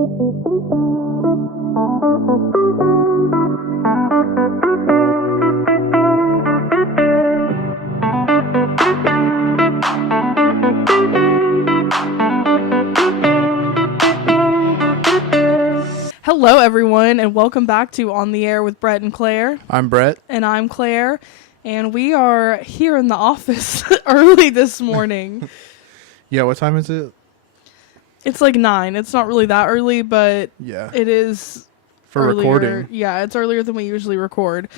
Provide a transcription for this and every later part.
Hello, everyone, and welcome back to On the Air with Brett and Claire. I'm Brett. And I'm Claire, and we are here in the office early this morning. Yeah, what time is it? It's like 9. It's not really that early, but yeah, it is for earlier. Recording. Yeah, it's earlier than we usually record,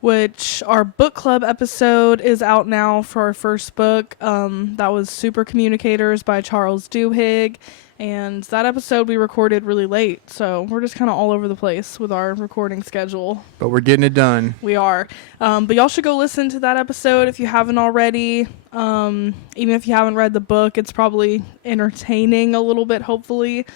which our book club episode is out now for our first book. That was Super Communicators by Charles Duhigg. And that episode we recorded really late, so we're just kind of all over the place with our recording schedule. But we're getting it done. We are. But y'all should go listen to that episode if you haven't already. Even if you haven't read the book, it's probably entertaining a little bit, hopefully.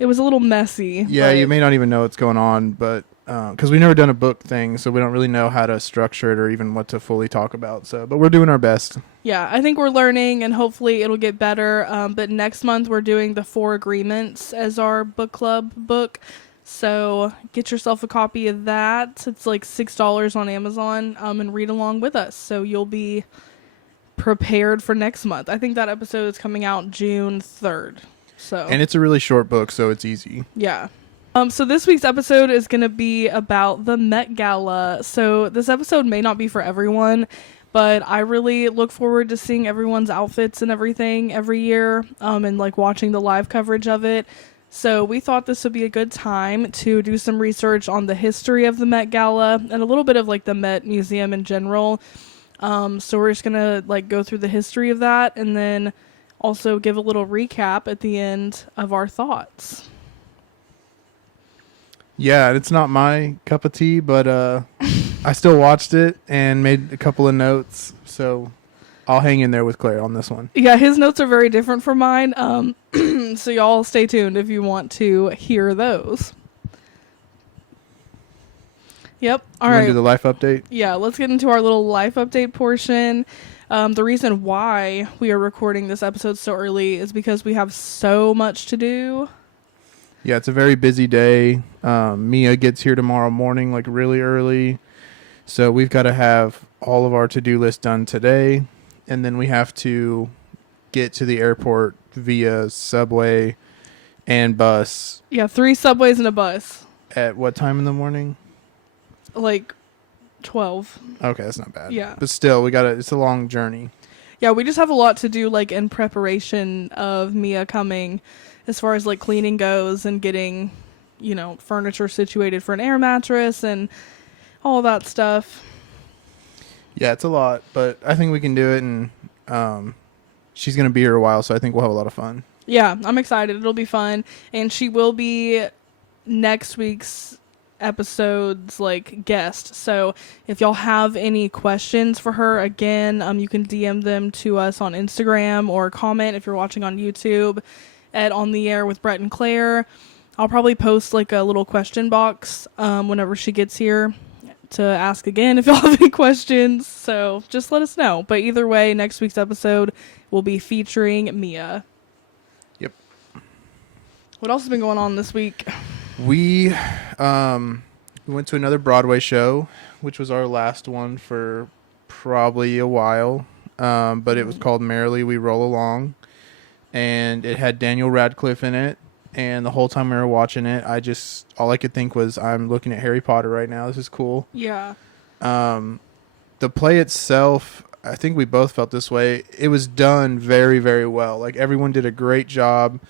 It was a little messy. Yeah, you may not even know what's going on, but because we've never done a book thing, so we don't really know how to structure it or even what to fully talk about. But we're doing our best. Yeah, I think we're learning, and hopefully it'll get better. But next month we're doing the 4 Agreements as our book club book. So get yourself a copy of that. It's like $6 on Amazon, and read along with us. So you'll be prepared for next month. I think that episode is coming out June 3rd. And it's a really short book, so it's easy. Yeah. So this week's episode is going to be about the Met Gala. So this episode may not be for everyone, but I really look forward to seeing everyone's outfits and everything every year, and like watching the live coverage of it. So we thought this would be a good time to do some research on the history of the Met Gala and a little bit of like the Met Museum in general. So we're just going to like go through the history of that and then also give a little recap at the end of our thoughts. Yeah, it's not my cup of tea, but I still watched it and made a couple of notes, so I'll hang in there with Claire on this one. Yeah, his notes are very different from mine, so y'all stay tuned if you want to hear those. Yep, all right. Do the life update? Yeah, let's get into our little life update portion. The reason why we are recording this episode so early is because we have so much to do. Yeah, it's a very busy day. Mia gets here tomorrow morning, like really early. So we've got to have all of our to-do list done today. And then we have to get to the airport via subway and bus. Yeah, 3 subways and a bus. At what time in the morning? Like 12. Okay, that's not bad. Yeah. But still, it's a long journey. Yeah, we just have a lot to do, like, in preparation of Mia coming, as far as, like, cleaning goes and getting, furniture situated for an air mattress and all that stuff. Yeah, it's a lot, but I think we can do it, and she's going to be here a while, so I think we'll have a lot of fun. Yeah, I'm excited. It'll be fun, and she will be next week's episode's, like, guest. So if y'all have any questions for her, again, you can DM them to us on Instagram or comment if you're watching on YouTube at On the Air with Brett and Claire. I'll probably post like a little question box whenever she gets here to ask again if y'all have any questions. So just let us know. But either way, next week's episode will be featuring Mia. Yep. What else has been going on this week? We went to another Broadway show, which was our last one for probably a while. But it was called Merrily We Roll Along. And it had Daniel Radcliffe in it. And the whole time we were watching it, all I could think was, I'm looking at Harry Potter right now. This is cool. Yeah. The play itself, I think we both felt this way. It was done very, very well. Like, everyone did a great job.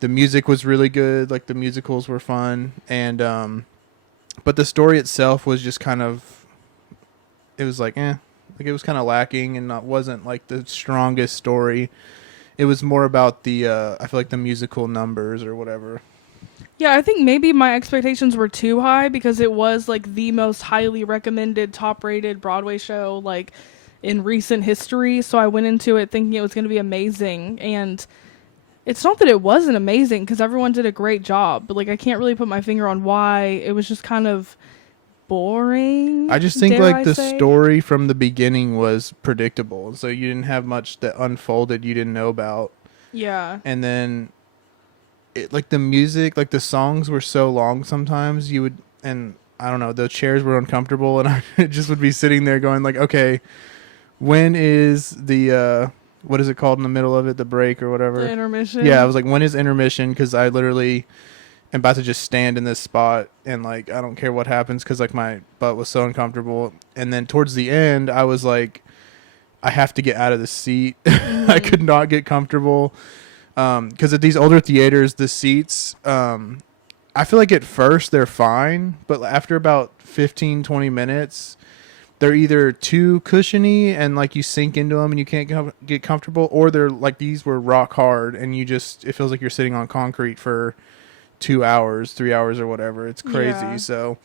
The music was really good. Like, the musicals were fun. And, but the story itself was just kind of, it was like, Like, it was kind of lacking and wasn't like the strongest story. It was more about I feel like the musical numbers or whatever. Yeah, I think maybe my expectations were too high because it was like the most highly recommended, top-rated Broadway show like in recent history. So I went into it thinking it was going to be amazing, and it's not that it wasn't amazing because everyone did a great job. But like, I can't really put my finger on why. It was just kind of boring. I just think like the story from the beginning was predictable, so you didn't have much that unfolded you didn't know about. Yeah. And then like the music, like the songs were so long sometimes you would, and I don't know, the chairs were uncomfortable and I just would be sitting there going like, okay, when is the what is it called in the middle of it, the break or whatever? The intermission. Yeah, I was like, when is intermission? Because I literally am about to just stand in this spot and like I don't care what happens because like my butt was so uncomfortable. And then towards the end, I was like, I have to get out of the seat. I could not get comfortable because at these older theaters, the seats, I feel like at first they're fine, but after about 15-20 minutes, they're either too cushiony and like you sink into them and you can't get comfortable, or they're like these were rock hard and you just, it feels like you're sitting on concrete for 2 hours, 3 hours or whatever. It's crazy. Yeah. So,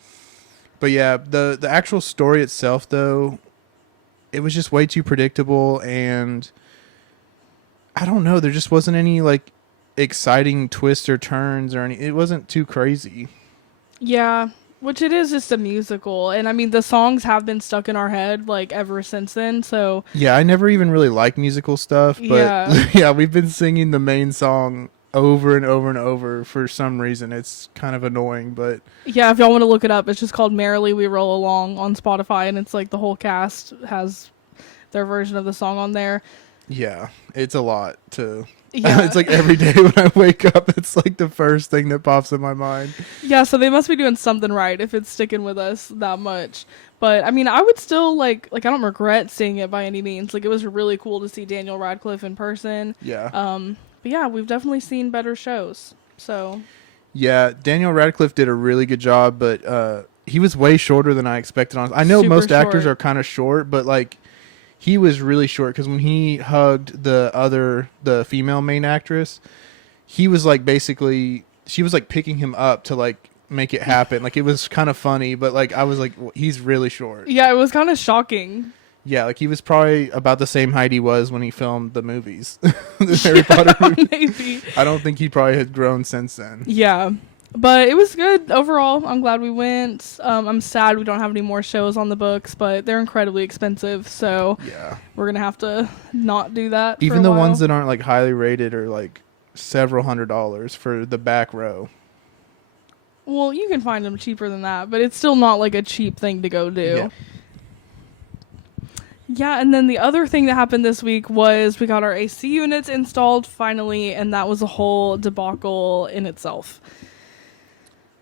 but yeah, the actual story itself though, it was just way too predictable, and I don't know, there just wasn't any like exciting twists or turns or any, it wasn't too crazy. Yeah, which it is just a musical, and I mean the songs have been stuck in our head like ever since then. So Yeah, I never even really liked musical stuff, but Yeah. yeah, we've been singing the main song over and over and over for some reason. It's kind of annoying, but yeah, if y'all want to look it up, it's just called Merrily We Roll Along on Spotify, and it's like the whole cast has their version of the song on there. yeah, it's a lot to Yeah. it's like every day when I wake up, it's like the first thing that pops in my mind. Yeah, so they must be doing something right if it's sticking with us that much. But I mean, I would still like I don't regret seeing it by any means. Like it was really cool to see Daniel Radcliffe in person. Yeah. But yeah, we've definitely seen better shows. So Yeah, Daniel Radcliffe did a really good job, but he was way shorter than I expected. I know Super most actors short. are kind of short, but like he was really short because when he hugged the female main actress, he was like basically, she was like picking him up to like make it happen. Like it was kind of funny, but like I was like, he's really short. yeah, it was kind of shocking. Yeah, like he was probably about the same height he was when he filmed the movies, the Harry Potter movies. Maybe. I don't think he probably had grown since then. Yeah. But it was good overall. I'm glad we went. I'm sad we don't have any more shows on the books, but they're incredibly expensive, so Yeah. we're gonna have to not do that. Even for a the while. ones that aren't like highly rated are like several $100s for the back row. Well, you can find them cheaper than that, but it's still not like a cheap thing to go do. Yeah. Yeah, and then the other thing that happened this week was we got our AC units installed finally, and that was a whole debacle in itself.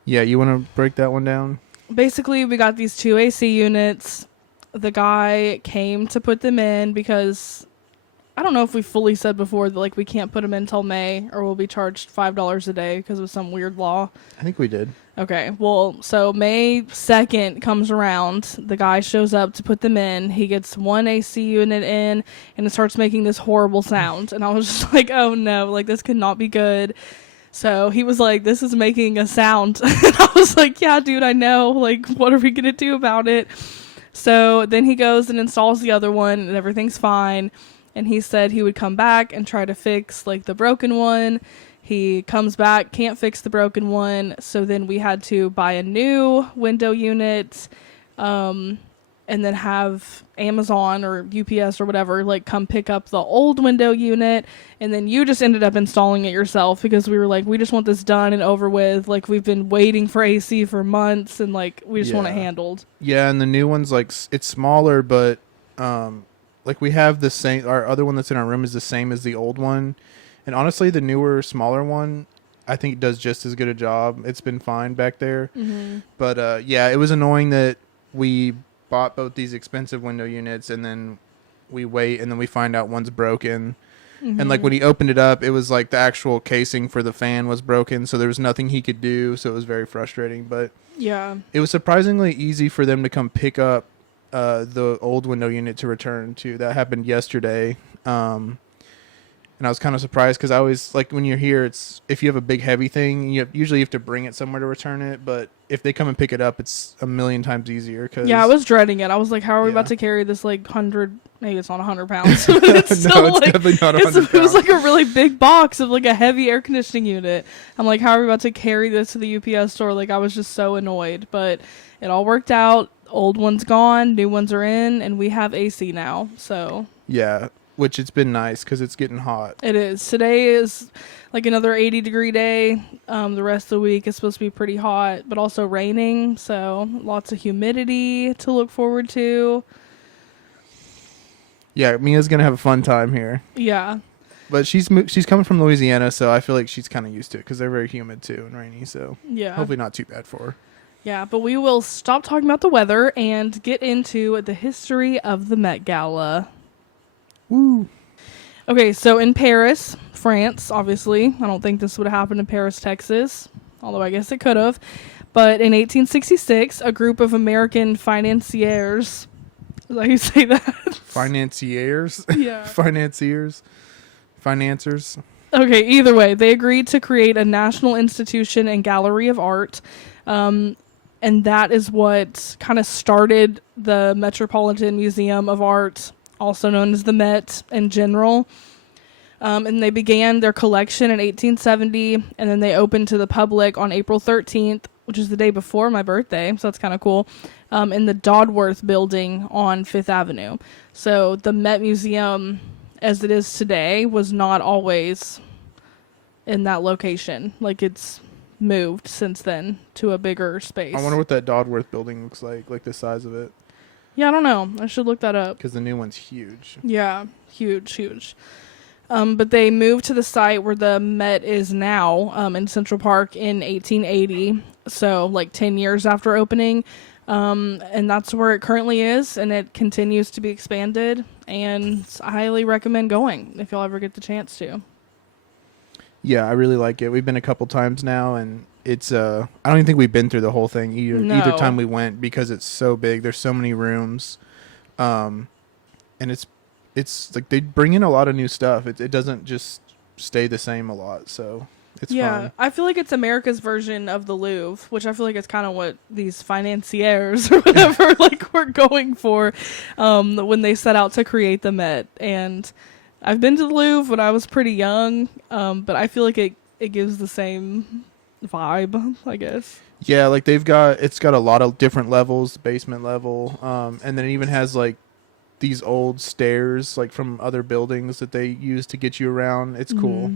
Yeah, you want to break that one down? Basically, we got these 2 AC units. The guy came to put them in because I don't know if we fully said before that like we can't put them in until May or we'll be charged $5 a day because of some weird law. I think we did. Okay, well, so May 2nd comes around. The guy shows up to put them in. He gets one AC unit in, and it starts making this horrible sound. And I was just like, oh no, like this could not be good. So he was like, this is making a sound. And I was like, yeah, dude, I know. Like, what are we going to do about it? So then he goes and installs the other one, and everything's fine. And he said he would come back and try to fix like the broken one. He comes back, can't fix the broken one, so then we had to buy a new window unit, and then have Amazon or UPS or whatever like come pick up the old window unit, and then you just ended up installing it yourself because we were like, we just want this done and over with. Like we've been waiting for AC for months, and like we just want it handled. Yeah, and the new one's like it's smaller, but like we have the same. Our other one that's in our room is the same as the old one. And honestly, the newer, smaller one, I think does just as good a job. It's been fine back there. Mm-hmm. But yeah, it was annoying that we bought both these expensive window units and then we wait and then we find out one's broken. Mm-hmm. And like when he opened it up, it was like the actual casing for the fan was broken. So there was nothing he could do. So it was very frustrating. But Yeah. it was surprisingly easy for them to come pick up the old window unit to return to. That happened yesterday. And I was kind of surprised because I always, like, when you're here, it's if you have a big heavy thing, usually you have to bring it somewhere to return it. But if they come and pick it up, it's a million times easier. Cause, Yeah, I was dreading it. I was like, how are we Yeah. about to carry this, like, 100... Maybe it's not 100 pounds. But it's still, no, it's like... definitely not 100 It was pounds. like a really big box of, like, a heavy air conditioning unit. I'm like, how are we about to carry this to the UPS store? Like, I was just so annoyed. But it all worked out. Old one's gone. New ones are in. And we have AC now. So... Yeah. which it's been nice because it's getting hot. It is. Today is like another 80-degree day. The rest of the week is supposed to be pretty hot, but also raining. So lots of humidity to look forward to. Yeah, Mia's gonna have a fun time here. Yeah. But she's coming from Louisiana, so I feel like she's kind of used to it because they're very humid too and rainy. So Yeah. hopefully not too bad for her. Yeah, but we will stop talking about the weather and get into the history of the Met Gala. Woo! Okay, so in Paris, France, obviously. I don't think this would have happened in Paris, Texas, although I guess it could have. But in 1866, a group of American financiers, is that how you say that? Financiers, Yeah. financiers. Okay, either way, they agreed to create a national institution and gallery of art. And that is what kind of started the Metropolitan Museum of Art, also known as the Met in general. And they began their collection in 1870, and then they opened to the public on April 13th, which is the day before my birthday, so that's kind of cool, in the Dodworth building on Fifth Avenue. So the Met Museum, as it is today, was not always in that location. Like, it's moved since then to a bigger space. I wonder what that Dodworth building looks like the size of it. Yeah, I don't know. I should look that up. Because the new one's huge. Yeah, huge. But they moved to the site where the Met is now, in Central Park in 1880. So, like 10 years after opening. And that's where it currently is, and it continues to be expanded. And I highly recommend going if y'all ever get the chance to. Yeah, I really like it. We've been a couple times now, and it's I don't even think we've been through the whole thing either time we went because it's so big. There's so many rooms, and it's like they bring in a lot of new stuff. It doesn't just stay the same a lot, so it's fun. I feel like it's America's version of the Louvre, which I feel like it's kind of what these financiers or whatever like were going for when they set out to create the Met. And I've been to the Louvre when I was pretty young, but I feel like it gives the same vibe, I guess. Yeah, like it's got a lot of different levels, basement level, and then it even has like these old stairs like from other buildings that they use to get you around. It's cool. Mm-hmm.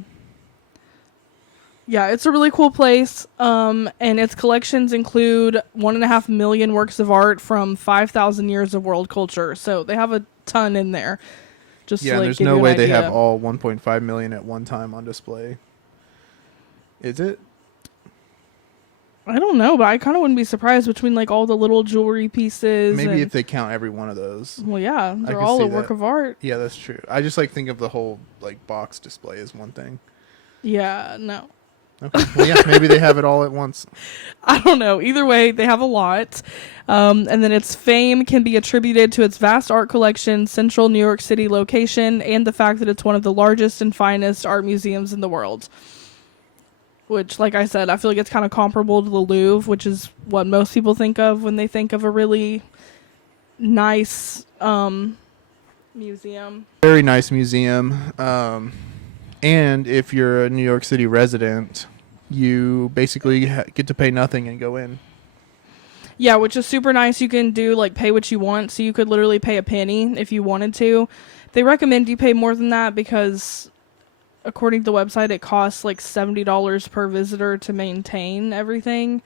Yeah, it's a really cool place, and its collections include 1.5 million works of art from 5,000 years of world culture. So they have a ton in there. Just yeah, to, like, there's give no you an way they idea. have all 1.5 million at one time on display. Is it? I don't know, but I kind of wouldn't be surprised between like all the little jewelry pieces. Maybe and, if they count every one of those. well, yeah, I they're can all see a work that. of art. Yeah, that's true. I just like think of the whole like box display as one thing. Yeah, no. Okay. Well, yeah, maybe they have it all at once. I don't know. Either way, they have a lot. And then its fame can be attributed to its vast art collection, central New York City location, and the fact that it's one of the largest and finest art museums in the world. Which, like I said, I feel like it's kind of comparable to the Louvre, which is what most people think of when they think of a really nice museum. Very nice museum. And if you're a New York City resident, you basically get to pay nothing and go in. Yeah, which is super nice. You can do like pay what you want, so you could literally pay a penny if you wanted to. They recommend you pay more than that because according to the website it costs like $70 per visitor to maintain everything.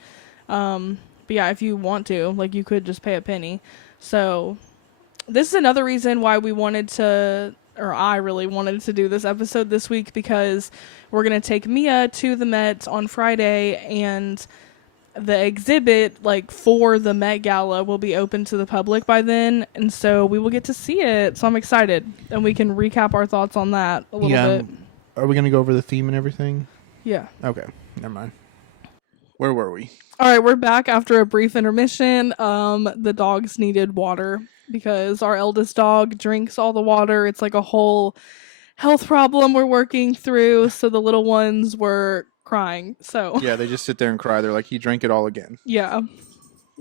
But yeah, if you want to, like, you could just pay a penny. So this is another reason why we wanted to, or I really wanted to do this episode this week, because we're going to take Mia to the Met on Friday, and the exhibit, like, for the Met Gala will be open to the public by then, and so we will get to see it. So I'm excited, and we can recap our thoughts on that a little bit. Are we going to go over the theme and everything? Yeah. Okay, never mind. Where were we? All right, we're back after a brief intermission. The dogs needed water because our eldest dog drinks all the water. It's like a whole health problem we're working through, so the little ones were crying. So Yeah, they just sit there and cry. They're like, he drank it all again. yeah.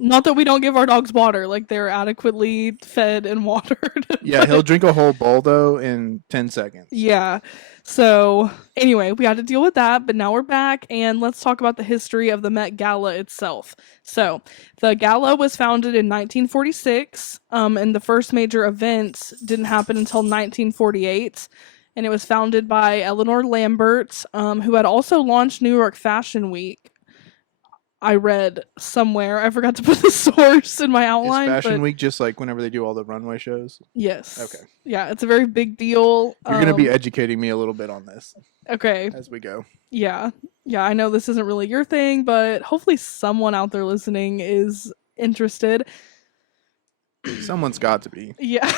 Not that we don't give our dogs water, like they're adequately fed and watered. Yeah, he'll drink a whole bowl though in 10 seconds. Yeah. So, anyway, we had to deal with that, but now we're back and let's talk about the history of the Met Gala itself. So, the gala was founded in 1946, and the first major event didn't happen until 1948. And it was founded by Eleanor Lambert, who had also launched New York Fashion Week. I read somewhere. I forgot to put the source in my Is outline. Fashion but Week just like whenever they do all the runway shows? yes. Okay. Yeah, it's a very big deal. You're going to be educating me a little bit on this Okay. as we go. Yeah. Yeah, I know this isn't really your thing, but hopefully someone out there listening is interested. Someone's got to be. Yeah.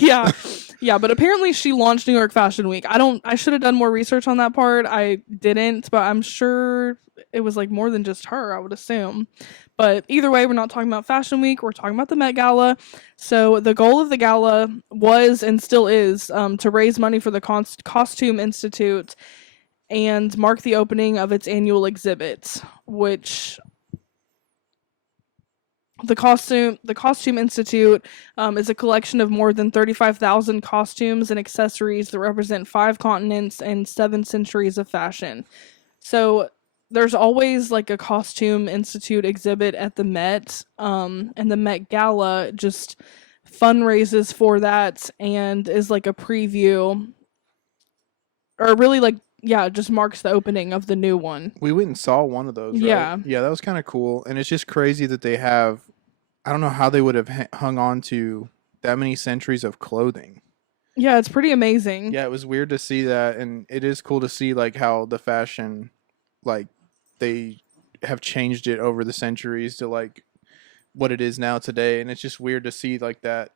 Yeah. Yeah, but apparently she launched New York Fashion Week. I should have done more research on that part. I didn't, but I'm sure it was like more than just her, I would assume. But either way, we're not talking about Fashion Week. We're talking about the Met Gala. So the goal of the gala was and still is to raise money for the Costume Institute and mark the opening of its annual exhibit, which the Costume Institute is a collection of more than 35,000 costumes and accessories that represent 5 continents and 7 centuries of fashion. So there's always like a Costume Institute exhibit at the Met, and the Met Gala just fundraises for that and is like a preview, or really like, yeah, just marks the opening of the new one. We went and saw one of those, right? Yeah. Yeah, that was kind of cool. And it's just crazy that they have, I don't know how they would have hung on to that many centuries of clothing. Yeah, it's pretty amazing. Yeah, it was weird to see that. And it is cool to see like how the fashion, like they have changed it over the centuries to like what it is now today. And it's just weird to see like that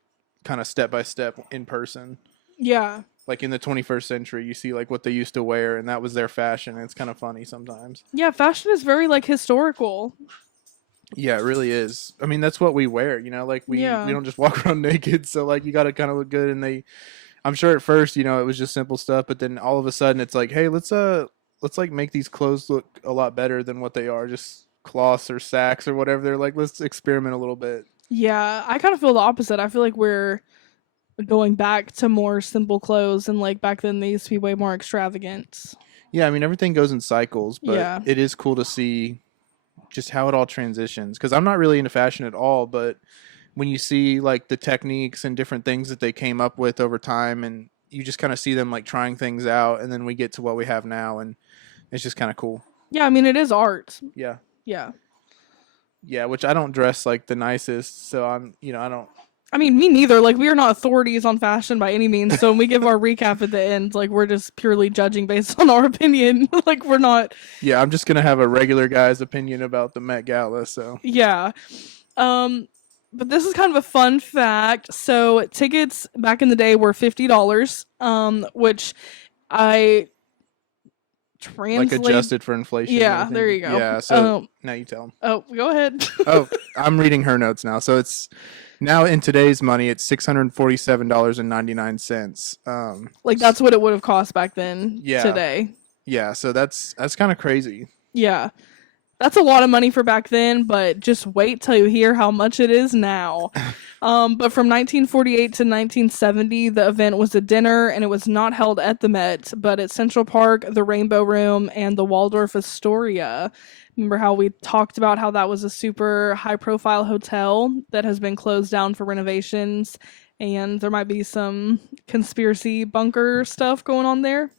kind of step by step in person. Yeah. Like in the 21st century, you see like what they used to wear, and that was their fashion. And it's kind of funny sometimes. Yeah, fashion is very like historical. Yeah, it really is. I mean, that's what we wear, you know, like we don't just walk around naked. So like you got to kind of look good. And I'm sure at first, you know, it was just simple stuff, but then all of a sudden it's like, hey, let's like make these clothes look a lot better than what they are, just cloths or sacks or whatever. They're like, let's experiment a little bit. Yeah, I kind of feel the opposite. I feel like we're going back to more simple clothes, and like back then they used to be way more extravagant. Yeah, I mean, everything goes in cycles, but Yeah. it is cool to see just how it all transitions, because I'm not really into fashion at all, but when you see like the techniques and different things that they came up with over time, and you just kind of see them like trying things out, and then we get to what we have now, and it's just kind of cool. Yeah, I mean, it is art. Yeah. Yeah. Yeah, which I don't dress like the nicest, so I don't. I mean, me neither. Like, we are not authorities on fashion by any means. So when we give our recap at the end, like, we're just purely judging based on our opinion. Like, we're not. Yeah, I'm just gonna have a regular guy's opinion about the Met Gala. So Yeah. But this is kind of a fun fact. So tickets back in the day were $50, which I translate. like adjusted for inflation. Yeah, there you go. Yeah, so now you tell them. Oh, go ahead. Oh, I'm reading her notes now. So it's now in today's money, it's $647.99. Like that's what it would have cost back then. Yeah. Today. Yeah, so that's kind of crazy. Yeah. That's a lot of money for back then, but just wait till you hear how much it is now. But from 1948 to 1970, the event was a dinner, and it was not held at the Met, but at Central Park, the Rainbow Room, and the Waldorf Astoria. Remember how we talked about how that was a super high-profile hotel that has been closed down for renovations, and there might be some conspiracy bunker stuff going on there?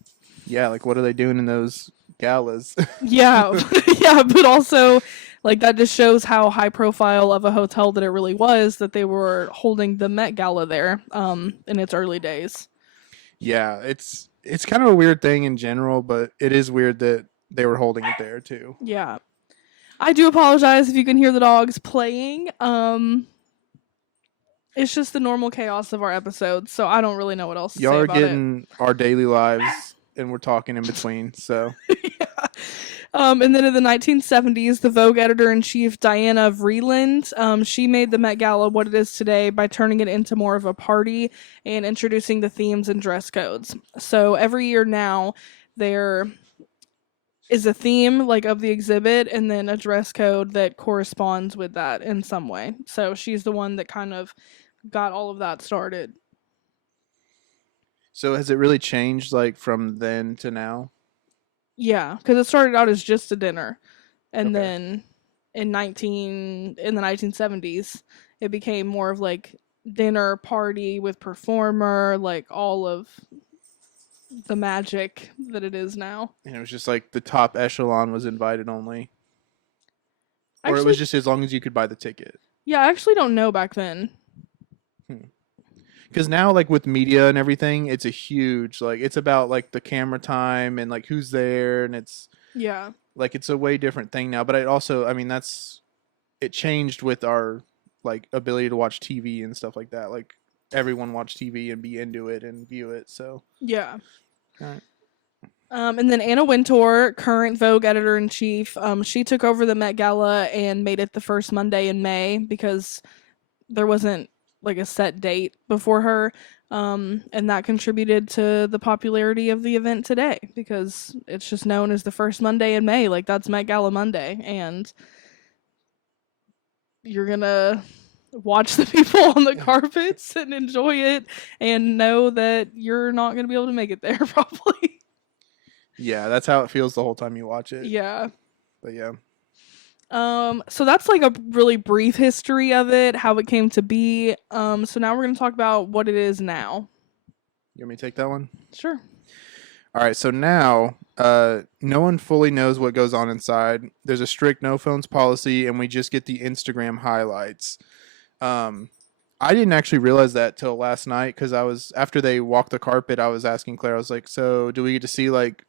Yeah, like what are they doing in those galas? Yeah, yeah, but also, like, that just shows how high profile of a hotel that it really was, that they were holding the Met Gala there in its early days. Yeah, it's kind of a weird thing in general, but it is weird that they were holding it there too. Yeah. I do apologize if you can hear the dogs playing. It's just the normal chaos of our episodes, so I don't really know what else to say Y'all are about getting our daily lives, and we're talking in between, so. Yeah. And then in the 1970s, the Vogue editor-in-chief Diana Vreeland, she made the Met Gala what it is today by turning it into more of a party and introducing the themes and dress codes. So every year now, they're is a theme like of the exhibit, and then a dress code that corresponds with that in some way. So she's the one that kind of got all of that started. So has it really changed like from then to now? Yeah, because it started out as just a dinner, and Okay. then in the 1970s, it became more of like dinner party with performer, like all of the magic that it is now. And it was just like the top echelon was invited only, or it was Actually, just as long as you could buy the ticket. yeah, I actually don't know back then. Because now, like with media and everything, it's a huge like it's about like the camera time and like who's there, and it's Yeah. like it's a way different thing now. But it also, I mean, that's it changed with our like ability to watch TV and stuff like that. Like everyone watch TV and be into it and view it. So, Yeah. all right. And then Anna Wintour, current Vogue editor in chief, she took over the Met Gala and made it the first Monday in May because there wasn't like a set date before her. And that contributed to the popularity of the event today because it's just known as the first Monday in May. Like, that's Met Gala Monday. And you're going to watch the people on the carpets and enjoy it and know that you're not going to be able to make it there, probably. Yeah, that's how it feels the whole time you watch it. Yeah. But yeah. So that's like a really brief history of it, how it came to be. So now we're going to talk about what it is now. You want me to take that one? Sure. All right, so now no one fully knows what goes on inside. There's a strict no phones policy, and we just get the Instagram highlights. I didn't actually realize that till last night because I was after they walked the carpet. I was asking Claire. I was like, "So do we get to see like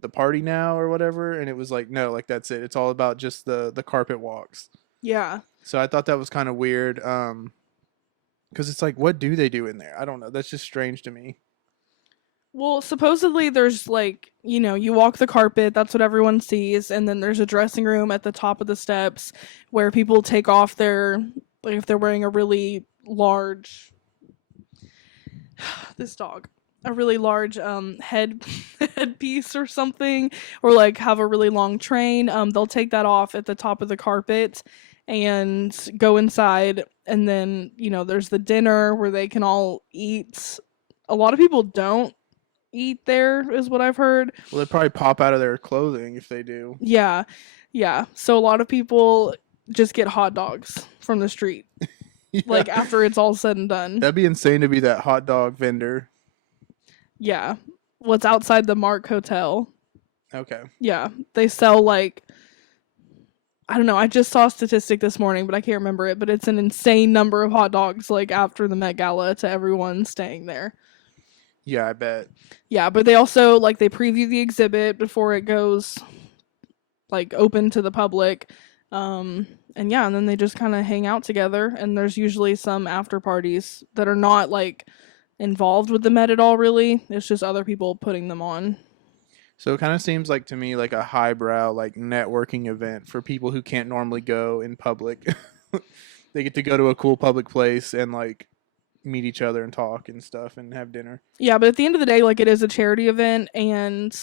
the party now or whatever?" And it was like, "No, like that's it. It's all about just the carpet walks." Yeah. So I thought that was kind of weird. Because it's like, what do they do in there? I don't know. That's just strange to me. Well, supposedly there's like, you walk the carpet, that's what everyone sees, and then there's a dressing room at the top of the steps where people take off like if they're wearing a really large this dog a really large headpiece or something, or like have a really long train, they'll take that off at the top of the carpet and go inside, and then there's the dinner where they can all eat. A lot of people don't eat there, is what I've heard. Well, they probably pop out of their clothing if they do. Yeah, yeah. So a lot of people just get hot dogs from the street, Yeah. like after it's all said and done. That'd be insane to be that hot dog vendor. Yeah. What's outside the Mark Hotel? Okay. Yeah, they sell like, I don't know. I just saw a statistic this morning, but I can't remember it. But it's an insane number of hot dogs like after the Met Gala to everyone staying there. Yeah, I bet. Yeah, but they also like they preview the exhibit before it goes like open to the public. And yeah, and then they just kind of hang out together, and there's usually some after parties that are not like involved with the Met at all, really. It's just other people putting them on. So it kind of seems like to me like a highbrow like networking event for people who can't normally go in public. They get to go to a cool public place and like meet each other and talk and stuff and have dinner. Yeah, but at the end of the day, like, it is a charity event, and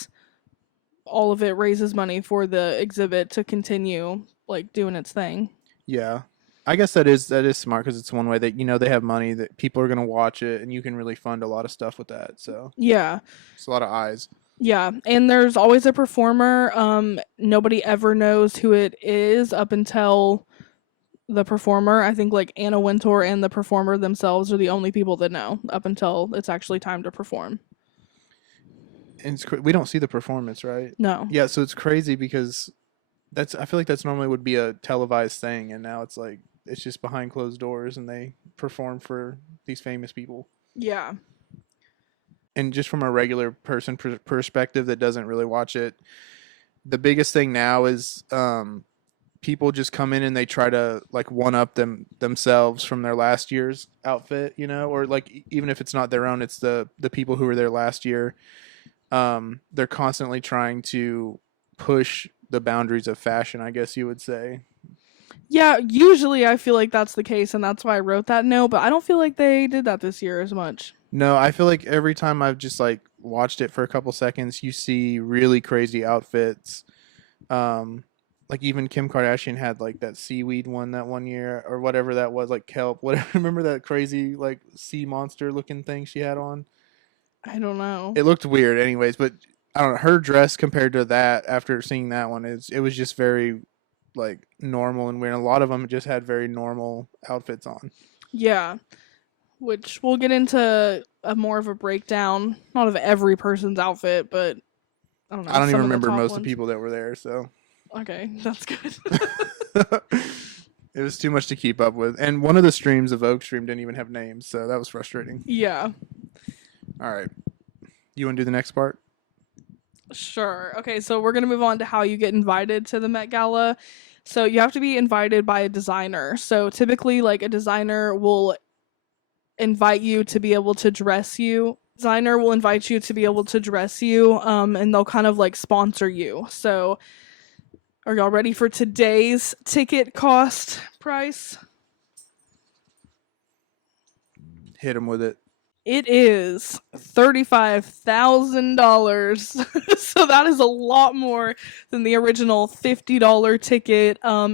all of it raises money for the exhibit to continue like doing its thing. Yeah. I guess that is smart because it's one way that they have money that people are going to watch it and you can really fund a lot of stuff with that. So Yeah. it's a lot of eyes. Yeah, and there's always a performer. Nobody ever knows who it is up until the performer. I think like Anna Wintour and the performer themselves are the only people that know up until it's actually time to perform. And we don't see the performance, right? No. Yeah, so it's crazy because I feel like that's normally would be a televised thing, and now it's like it's just behind closed doors and they perform for these famous people. Yeah. And just from a regular person perspective that doesn't really watch it, the biggest thing now is people just come in and they try to like one up themselves from their last year's outfit, or like even if it's not their own, it's the people who were there last year. They're constantly trying to push the boundaries of fashion, I guess you would say. Yeah, usually I feel like that's the case, and that's why I wrote that note, but I don't feel like they did that this year as much. No, I feel like every time I've just like watched it for a couple seconds, you see really crazy outfits. Um, like even Kim Kardashian had like that seaweed one that one year or whatever that was, like kelp. Whatever. Remember that crazy like sea monster looking thing she had on? I don't know. It looked weird, anyways. But I don't know. Her dress compared to that, after seeing that one, is it was just very like normal and weird. A lot of them just had very normal outfits on. Yeah, which we'll get into a more of a breakdown, not of every person's outfit, but I don't I know, don't even some of the remember top most of the ones. people that were there, so Okay, that's good. it was too much to keep up with. And one of the streams, the Vogue stream, didn't even have names, so that was frustrating. Yeah, All right, you want to do the next part? sure. Okay, so we're gonna move on to how you get invited to the Met Gala. So you have to be invited by a designer. So typically, like a designer will invite you to be able to dress you. Designer will invite you to be able to dress you, and they'll kind of like sponsor you. So, are y'all ready for today's ticket cost price? Hit him with it. It is $35,000. So that is a lot more than the original $50 ticket from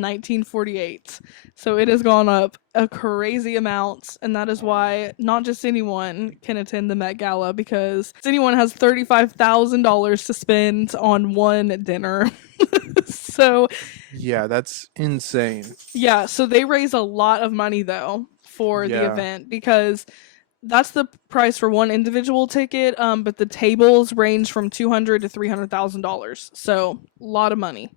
1948. So it has gone up a crazy amount, and that is why not just anyone can attend the Met Gala, because anyone has $35,000 to spend on one dinner. So Yeah, that's insane. yeah, so they raise a lot of money though for the Yeah, event, because that's the price for one individual ticket. But the tables range from $200,000 to $300,000, so a lot of money.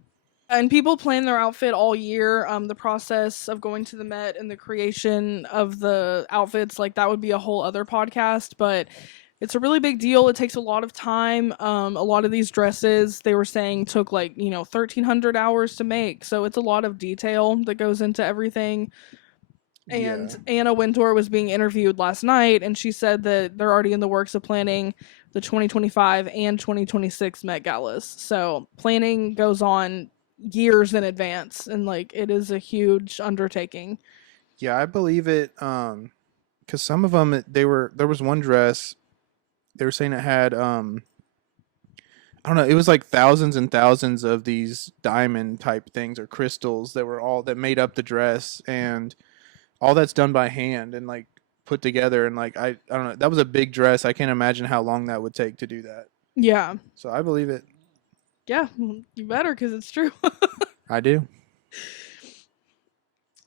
And people plan their outfit all year. The process of going to the Met and the creation of the outfits, like that would be a whole other podcast. But it's a really big deal. It takes a lot of time. A lot of these dresses, they were saying, took like 1,300 hours to make. So it's a lot of detail that goes into everything. yeah, And Anna Wintour was being interviewed last night, and she said that they're already in the works of planning the 2025 and 2026 Met Galas. So planning goes on years in advance, and like it is a huge undertaking. yeah. I believe it. Because some of them, there was one dress they were saying it had I don't know, it was like thousands and thousands of these diamond type things or crystals that were all that made up the dress, and all that's done by hand and like put together, and like I don't know, that was a big dress. I can't imagine how long that would take to do that. Yeah, So I believe it. yeah, you better, because it's true. I do.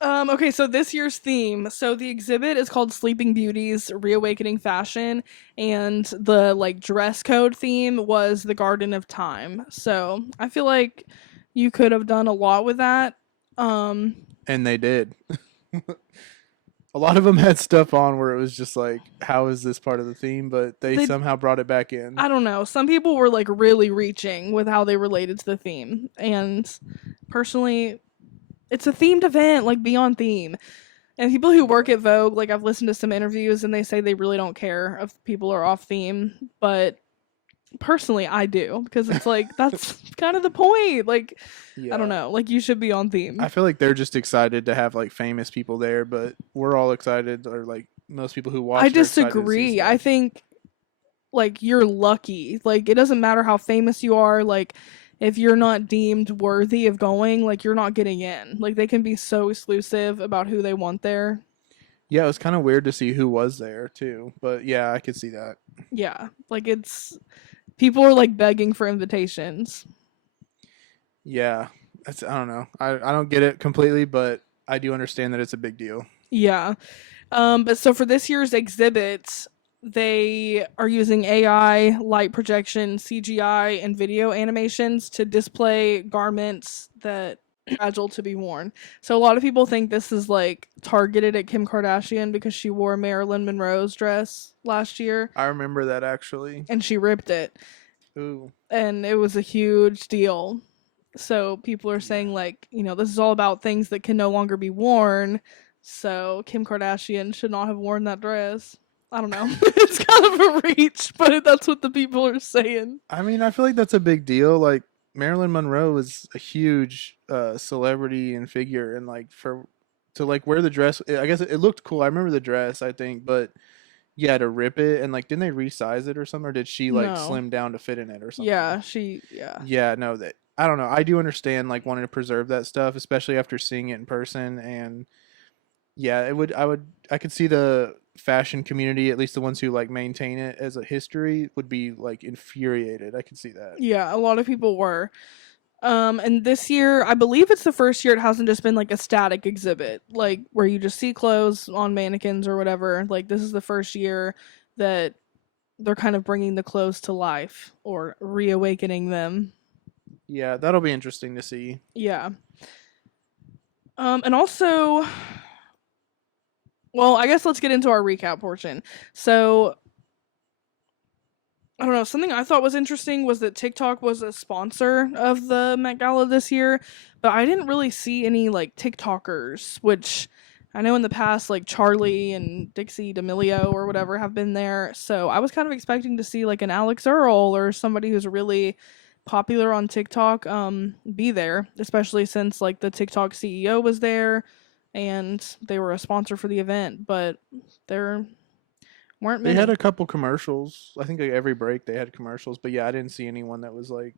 Okay, so this year's theme. So the exhibit is called Sleeping Beauties Reawakening Fashion, and the like dress code theme was the Garden of Time. So I feel like you could have done a lot with that. Um And they did. A lot of them had stuff on where it was just like, how is this part of the theme? But they they somehow brought it back in. I don't know. Some people were like really reaching with how they related to the theme. And personally, it's a themed event, like be on theme. And people who work at Vogue, like I've listened to some interviews and they say they really don't care if people are off theme, but personally I do, because it's like that's kind of the point. Like I don't Yeah. know, like you should be on I theme. feel like they're just excited to have like famous people there, but we're all excited, or like most people who I watch it are excited to see disagree. I stuff. think like you're lucky. Like it doesn't matter how famous you are, like if you're not deemed worthy of going, like you're not getting in. Like they can be so exclusive about who they want there. Yeah, it was kind of weird to see who was there too, but yeah, I could see that. Yeah. Like it's people are like begging for invitations. Yeah, I don't know. I don't get it completely, but I do understand that it's a big deal. Yeah. But so for this year's exhibit, they are using AI, light projection, CGI, and video animations to display garments that are fragile to be worn. So a lot of people think this is like targeted at Kim Kardashian because she wore Marilyn Monroe's dress last year I remember that actually. and she ripped it, Ooh, and it was a huge deal. So people are yeah. saying like, this is all about things that can no longer be worn. So Kim Kardashian should not have worn that dress. I don't know. It's kind of a reach, but that's what the people are saying. I mean, I feel like that's a big deal. Like Marilyn Monroe was a huge celebrity and figure, and like for to like wear the dress, I guess it looked cool. I remember the dress, I think, but Yeah, to rip it, and like, didn't they resize it or something, or did she like No. slim down to fit in it or something? Yeah, yeah. Yeah, no, that I don't know. I do understand like wanting to preserve that stuff, especially after seeing it in person. And yeah, I could see the fashion community, at least the ones who like maintain it as a history, would be like infuriated. I could see that. Yeah, a lot of people were. And this year, I believe it's the first year it hasn't just been like a static exhibit, like where you just see clothes on mannequins or whatever. Like this is the first year that they're kind of bringing the clothes to life or reawakening them. Yeah, that'll be interesting to see. Yeah. And also, well, I guess let's get into our recap portion. So, I don't know, something I thought was interesting was that TikTok was a sponsor of the Met Gala this year, but I didn't really see any like TikTokers, which I know in the past like Charlie and Dixie D'Amelio or whatever have been there. So I was kind of expecting to see like an Alex Earl or somebody who's really popular on TikTok be there, especially since like the TikTok CEO was there and they were a sponsor for the event, but there weren't They had many. a couple commercials. I think like every break they had commercials, but yeah, I didn't see anyone that was like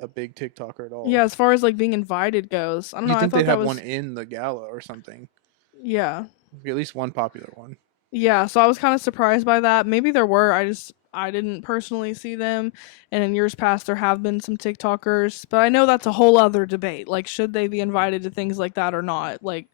a big TikToker at Yeah, all. as far as like being invited goes, I don't know. You'd I think thought they'd that have one was in the gala or something. yeah, At least one popular one. yeah. So I was kind of surprised by that. Maybe there were. I didn't personally see them. And in years past, there have been some TikTokers, but I know that's a whole other debate. Like, should they be invited to things like that or not? Like,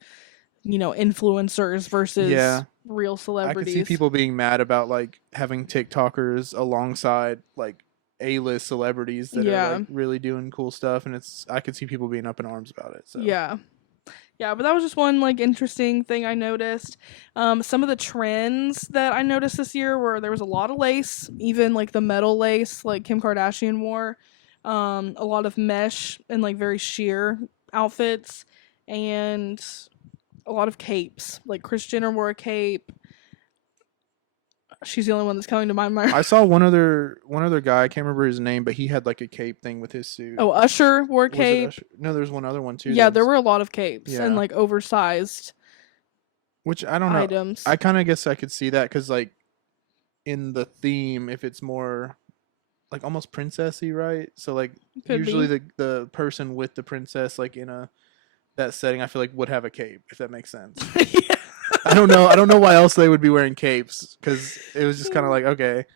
influencers versus Yeah, real I could see celebrities. people being mad about like having TikTokers alongside like A-list celebrities that are Yeah, like really doing cool stuff, and it's I could see people being up in arms about it. So yeah. Yeah, but that was just one like interesting thing I noticed. Some of the trends that I noticed this year were there was a lot of lace, even like the metal lace, like Kim Kardashian wore. A lot of mesh and like very sheer outfits, and a lot of capes. Like Kris Jenner wore a cape. She's the only one that's coming to my mind. I saw one other guy. I can't remember his name, but he had like a cape thing with his suit. Oh, Usher wore a Was it cape. Usher? No, there's one other one too. That Yeah, there was were a lot of capes and yeah. like oversized Which I don't know. I items. kind of guess I could see that because like in the theme, if it's more like almost princessy, right? So like Could usually be. the person with the princess like in a that setting, I feel like would have a cape if that makes sense. Yeah. I don't know. I don't know why else they would be wearing capes because it was just kind of like okay,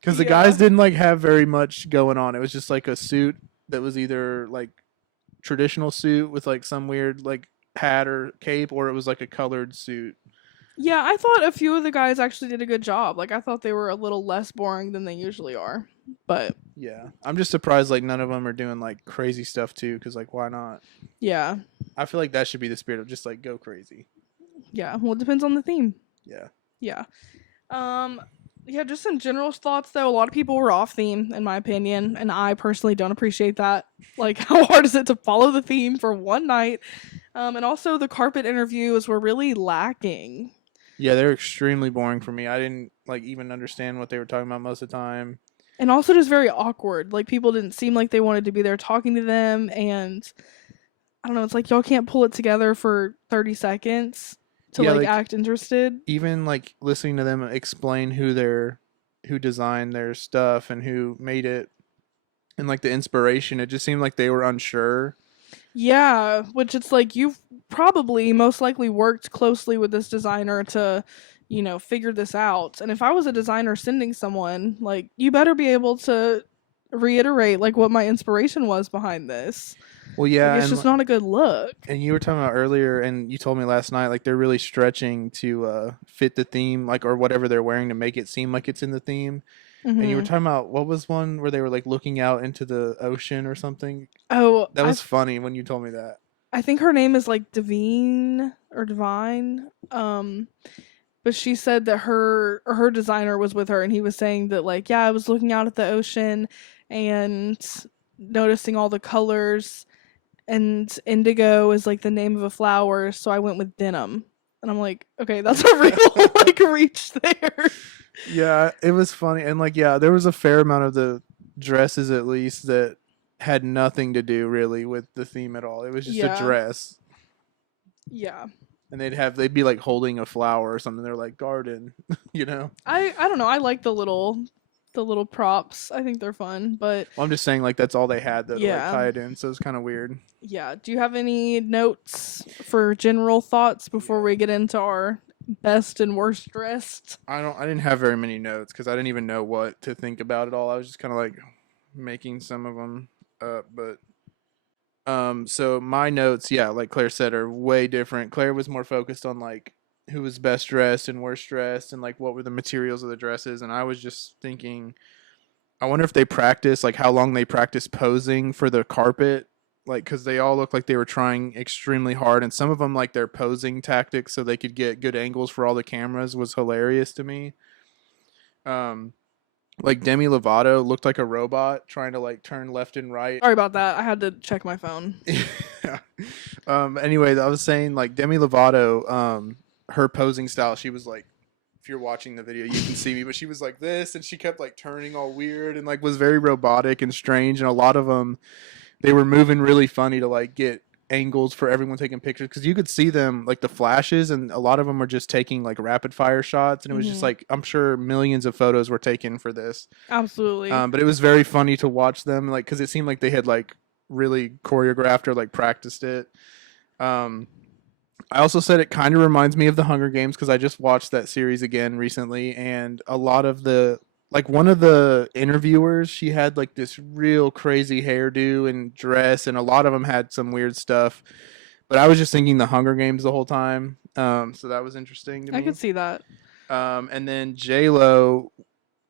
because the guys Yeah. didn't like have very much going on. It was just like a suit that was either like traditional suit with like some weird like hat or cape, or it was like a colored suit. Yeah, I thought a few of the guys actually did a good job. Like I thought they were a little less boring than they usually are. But Yeah, I'm just surprised like none of them are doing like crazy stuff too. Because like why not? yeah. I feel like that should be the spirit of just like go crazy. Yeah. Well, it depends on the theme. Yeah. Yeah. Um yeah, just some general thoughts though. A lot of people were off theme in my opinion, and I personally don't appreciate that. Like how hard is it to follow the theme for one night? And also the carpet interviews were really lacking. Yeah, they're extremely boring for me. I didn't like even understand what they were talking about most of the time. And also just very awkward. Like people didn't seem like they wanted to be there talking to them, and I don't know, it's like y'all can't pull it together for 30 seconds to Yeah, like like act interested. even like listening to them explain who designed their stuff and who made it and like the inspiration, it just seemed like they were unsure. Yeah, which it's like you've probably most likely worked closely with this designer to, figure this out. And if I was a designer sending someone, like you better be able to reiterate like what my inspiration was behind this. Well, Like yeah, it's just not a good look. and you were talking about earlier, and you told me last night, like they're really stretching to fit the theme, like or whatever they're wearing to make it seem like it's in the theme. And you were Mhm. talking about what was one where they were like looking out into the ocean or something. Oh, That was funny when you told me that. I think her name is like Devine or Divine. But she said that her designer was with her, and he was saying that like, yeah, I was looking out at the ocean and noticing all the colors, and indigo is like the name of a flower, so I went with denim. And I'm like, okay, that's a real like reach there. Yeah, it was funny, and like yeah, there was a fair amount of the dresses at least that had nothing to do really with the theme at all. It was just a Yeah, dress. yeah. and they'd be like holding a flower or something. They're like garden, you know. I don't know. I like the little props. I think they're fun, but Well, I'm just saying like that's all they had though to like yeah. tie it in, so it's kind of weird. Yeah. Do you have any notes for general thoughts before we get into our best and worst dressed? I didn't have very many notes because I didn't even know what to think about it all. I was just kind of like making some of them up, but so my notes, yeah, like Claire said, are way different. Claire was more focused on like who was best dressed and worst dressed and like what were the materials of the dresses, and I was just thinking, I wonder if they practice like how long they practice posing for the carpet, like because they all look like they were trying extremely hard, and some of them like their posing tactics so they could get good angles for all the cameras was hilarious to me. Um, like Demi Lovato looked like a robot trying to like turn left and right. Sorry about that. I had to check my phone. Yeah. Anyway, I was saying like Demi Lovato, her posing style, she was like, if you're watching the video, you can see me, but she was like this, and she kept like turning all weird and like was very robotic and strange. And a lot of them, they were moving really funny to like get angles for everyone taking pictures because you could see them like the flashes, and a lot of them were just taking like rapid fire shots, and it was just like I'm sure millions of photos were taken for this. Absolutely. But it was very funny to watch them like because it seemed like they had like really choreographed or like practiced it. I also said it kind of reminds me of the Hunger Games because I just watched that series again recently, and a lot of the like one of the interviewers, she had like this real crazy hairdo and dress, and a lot of them had some weird stuff. But I was just thinking the Hunger Games the whole time, so that was interesting to me. I could see that. And then J Lo,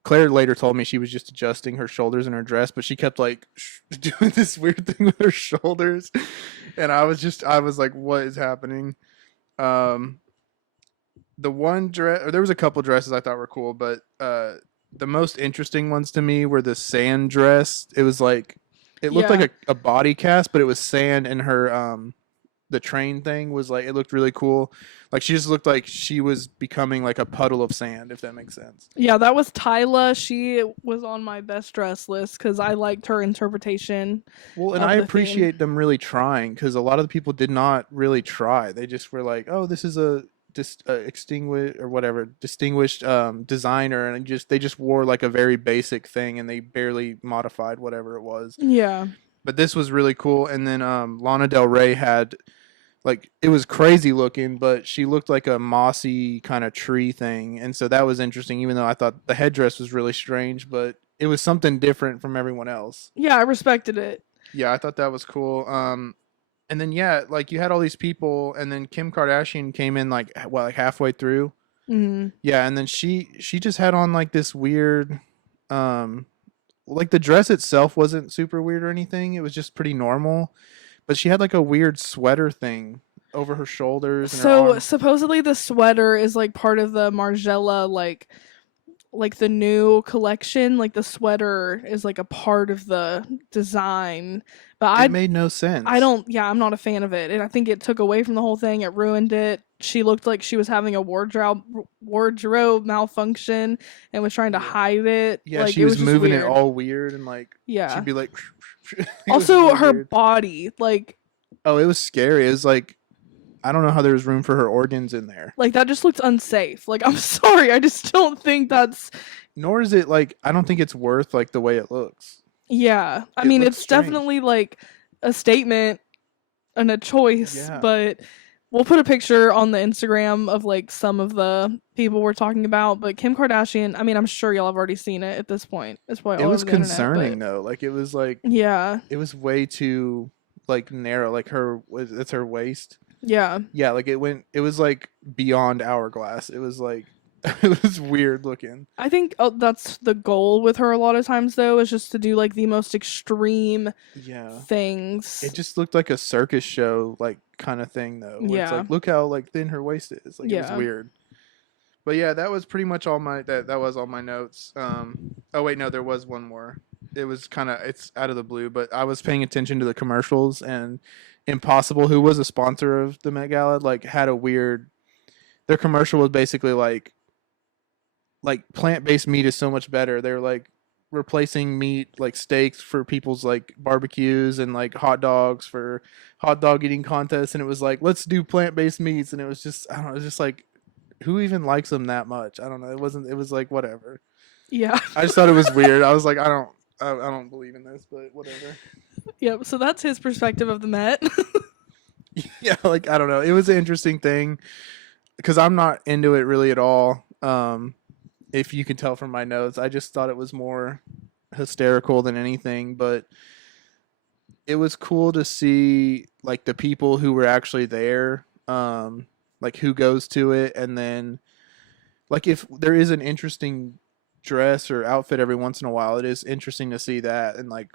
Claire later told me she was just adjusting her shoulders in her dress, but she kept like doing this weird thing with her shoulders, and I was like, what is happening? The one dress, or there was a couple dresses I thought were cool, but the most interesting ones to me were the sand dress. It was like it looked Yeah. like a body cast, but it was sand, and her the train thing was like it looked really cool. Like she just looked like she was becoming like a puddle of sand, if that makes sense. Yeah, that was Tyla. She was on my best dress list because I liked her interpretation. Well, and Of I the appreciate them really trying because a lot of the people did not really try. They just were like, "Oh, this is a extinguished or whatever distinguished designer," and they just wore like a very basic thing, and they barely modified whatever it was. Yeah. But this was really cool. And then Lana Del Rey had like it was crazy looking, but she looked like a mossy kind of tree thing, and so that was interesting. Even though I thought the headdress was really strange, but it was something different from everyone else. Yeah, I respected it. Yeah, I thought that was cool. And then yeah, like you had all these people, and then Kim Kardashian came in like what, like halfway through. Yeah, and then she just had on like this weird, like the dress itself wasn't super weird or anything. It was just pretty normal, but she had like a weird sweater thing over her shoulders and her So arms. supposedly the sweater is like part of the Margiela like the new collection. Like the sweater is like a part of the design. But It made no sense. I don't. Yeah, I'm not a fan of it, and I think it took away from the whole thing. It ruined it. She looked like she was having a wardrobe malfunction and was trying to hide it. Yeah, like, she it was just moving it weird. all weird and like Yeah. she'd be like. It was Also, really her weird. body, Oh, it was scary. It was like I don't know how there was room for her organs in there. like that just looks unsafe. Like, I'm sorry, I just don't think that's. Nor is it like I don't think it's worth like the way it looks. Yeah, I It mean, looks it's strange. definitely like a statement and a choice, Yeah. but we'll put a picture on the Instagram of like some of the people we're talking about. But Kim Kardashian, I mean, I'm sure y'all have already seen it at this point. It's probably It all was over the internet, concerning but- though. Like it was like Yeah, it was way too like narrow. Like it's her waist. yeah. Yeah, like it was like beyond hourglass. It was like it was weird looking. I think that's the goal with her a lot of times, though, is just to do like the most extreme Yeah. things. It just looked like a circus show like kind of thing though. Where it's Yeah. like look how like thin her waist is. Like it Yeah. was weird. But yeah, that was pretty much all my that was all my notes. Oh wait, no, there was one more. It was it's out of the blue, but I was paying attention to the commercials, and Impossible, who was a sponsor of the Met Gala, like had a weird their commercial was basically like plant-based meat is so much better. They're like replacing meat like steaks for people's like barbecues and like hot dogs for hot dog eating contests, and it was like let's do plant-based meats, and it was just I don't know, it was just like who even likes them that much? I don't know. It was like whatever. Yeah. I just thought it was weird. I was like I don't believe in this, but whatever. Yep. So that's his perspective of the Met. Yeah, like I don't know. It was an interesting thing because I'm not into it really at all. If you can tell from my notes, I just thought it was more hysterical than anything, but it was cool to see like the people who were actually there, like who goes to it, and then like if there is an interesting dress or outfit every once in a while, it is interesting to see that and like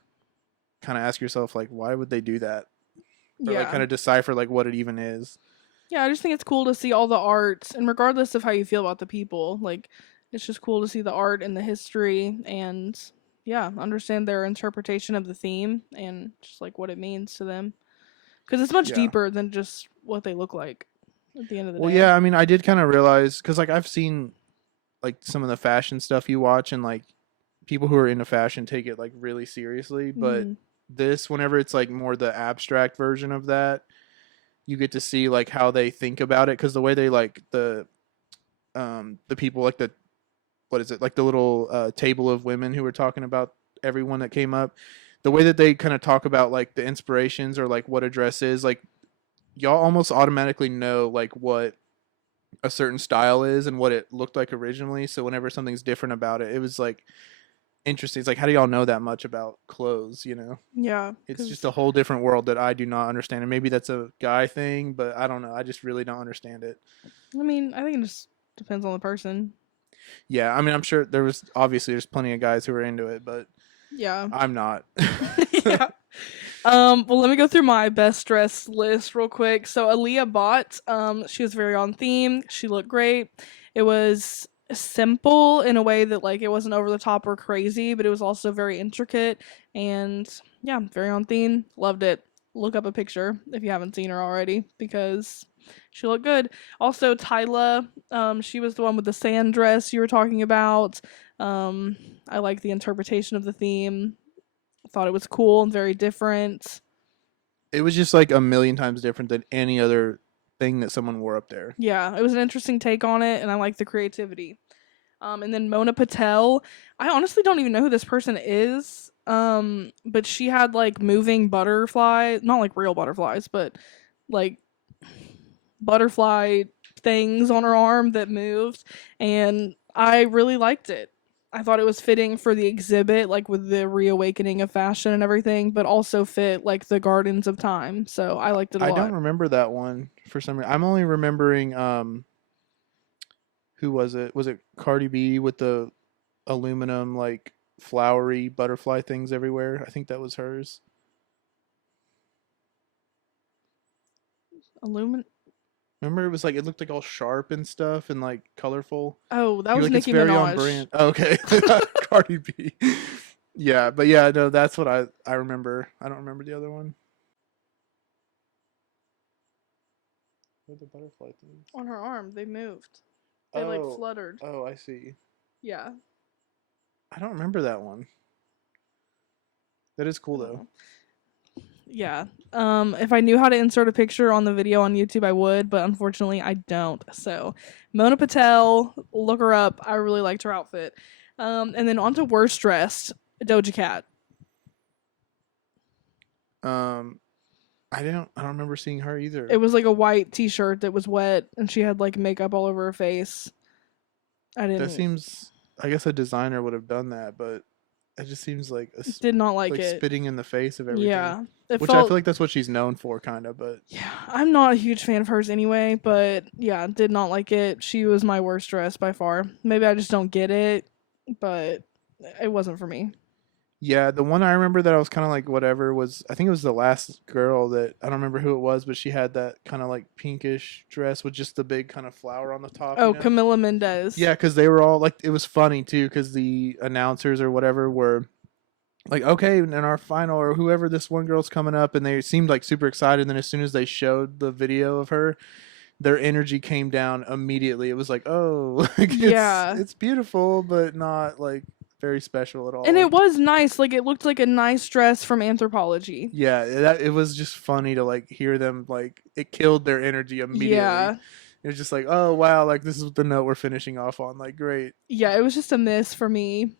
kind of ask yourself like why would they do that, or like Yeah. kind of decipher like what it even is. Yeah, I just think it's cool to see all the art, and regardless of how you feel about the people, like it's just cool to see the art and the history, and yeah, understand their interpretation of the theme and just like what it means to them, because it's much Yeah. deeper than just what they look like at the end of the Well, day. yeah, I mean, I did kind of realize because like I've seen like some of the fashion stuff you watch, and like people who are into fashion take it like really seriously, but Hmm. this whenever it's like more the abstract version of that, you get to see like how they think about it because the way they like the people like the what is it like the little table of women who were talking about everyone that came up, the way that they kind of talk about like the inspirations or like what a dress is, like y'all almost automatically know like what a certain style is and what it looked like originally, so whenever something's different about it, it was like interesting. It's like how do y'all know that much about clothes, you know? Yeah, It's just because a whole different world that I do not understand, and maybe that's a guy thing, but I don't know, I just really don't understand it. I mean, I think it just depends on the person. Yeah, I mean, I'm sure there's plenty of guys who are into it, but Yeah. I'm not. Yeah. Well, let me go through my best dress list real quick. So Aaliyah Bott, she was very on theme. She looked great. It was simple in a way that like it wasn't over the top or crazy, but it was also very intricate and yeah, very on theme. Loved it. Look up a picture if you haven't seen her already because she looked good. Also, Tyla, she was the one with the sand dress you were talking about. Um, I like the interpretation of the theme. Thought it was cool and very different. It was just like a million times different than any other thing that someone wore up there. Yeah, it was an interesting take on it, and I like the creativity. And then Mona Patel, I honestly don't even know who this person is. But she had like moving butterfly, not like real butterflies, but like butterfly things on her arm that moved, and I really liked it. I thought it was fitting for the exhibit, like with the reawakening of fashion and everything, but also fit like the Gardens of Time. So I liked it a I lot. don't remember that one for some reason. I'm only remembering who was it? Was it Cardi B with the aluminum like flowery butterfly things everywhere? I think that was hers. Illumin. Remember, it was like it looked like all sharp and stuff and like colorful. Oh, that You're was like it's Nicki very on Minaj. brand. Oh, okay, Cardi B. Yeah, but yeah, no, that's what I remember. I don't remember the other one. What are the butterfly things? On her arm, they moved. They like Oh, fluttered. oh, I see. Yeah. I don't remember that one. That is cool though. Oh. Yeah. If I knew how to insert a picture on the video on YouTube, I would, but unfortunately, I don't. So, Mona Patel, look her up. I really liked her outfit. And then on to worst dressed, Doja Cat. Um, I don't remember seeing her It either. was like a white T-shirt that was wet, and she had like makeup all over her face. I That didn't, seems. I guess a designer would have done that, but it just seems like did not like like it. spitting in the face of everything. Yeah, it Which I felt. feel like that's what she's known for, kind of. But Yeah, I'm not a huge fan of hers anyway, but yeah, did not like it. She was my worst dress by far. Maybe I just don't get it, but it wasn't for me. yeah, the one I remember that I was kind of like whatever was I think it was the last girl that I don't remember who it was, but she had that kind of like pinkish dress with just the big kind of flower on the top, you Oh, know? Camila Mendez. Yeah, because they were all like it was funny too because the announcers or whatever were like, okay, in our final or whoever this one girl's coming up, and they seemed like super excited. And then as soon as they showed the video of her, their energy came down immediately. It was like, oh, like Yeah. it's beautiful, but not like very special at all. And Like, it was nice. Like, it looked like a nice dress from Anthropologie. yeah, it was just funny to like hear them like it killed their energy immediately. Yeah. It was just like, oh wow, like this is the note we're finishing off on. Like, great. Yeah, it was just a miss for me.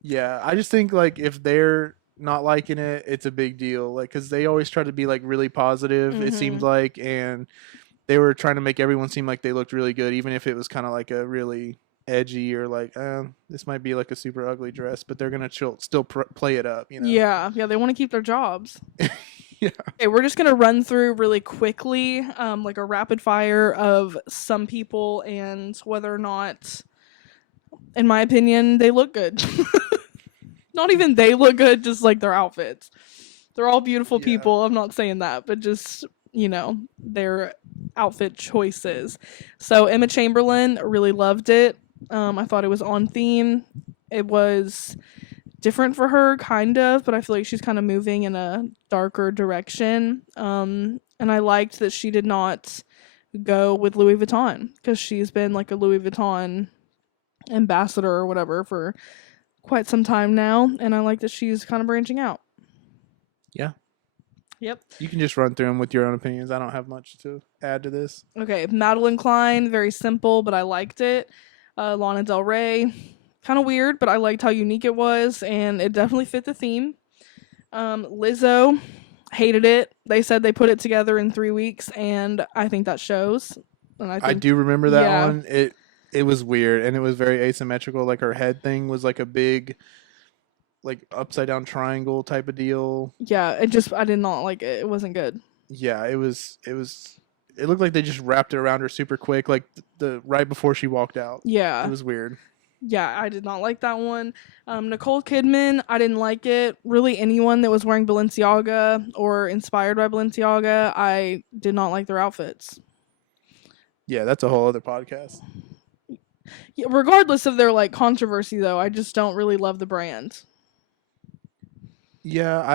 Yeah, I just think like if they're not liking it, it's a big deal. Like, because they always try to be like really positive. It seemed like, and they were trying to make everyone seem like they looked really good, even if it was kind of like a really edgy or like, this might be like a super ugly dress, but they're gonna still play it up, you know? Yeah, they want to keep their jobs. Yeah. Okay, we're just gonna run through really quickly, like a rapid fire of some people and whether or not, in my opinion, they look good. Not even they look good, just like their outfits. They're all beautiful Yeah. people. I'm not saying that, but just, their outfit choices. So Emma Chamberlain, really loved it. I thought it was on theme. It was different for her, kind of, but I feel like she's kind of moving in a darker direction. And I liked that she did not go with Louis Vuitton because she's been like a Louis Vuitton ambassador or whatever for quite some time now, and I like that she's kind of branching out. Yeah. Yep. You can just run through them with your own opinions. I don't have much to add to this. Okay, Madeline Klein, very simple, but I liked it. Lana Del Rey, kind of weird, but I liked how unique it was, and it definitely fit the theme. Lizzo, hated it. They said they put it together in 3 weeks, and I think that shows. And I do remember that yeah. one. It was weird, and it was very asymmetrical. Like her head thing was like a big, like upside down triangle type of deal. Yeah, I did not like it. It wasn't good. Yeah, it was. It looked like they just wrapped it around her super quick, like the right before she walked out. Yeah. It was weird. Yeah, I did not like that one. Nicole Kidman, I didn't like it. Really, anyone that was wearing Balenciaga or inspired by Balenciaga, I did not like their outfits. Yeah, that's a whole other podcast. Yeah, regardless of their like controversy, though, I just don't really love the brand. Yeah, I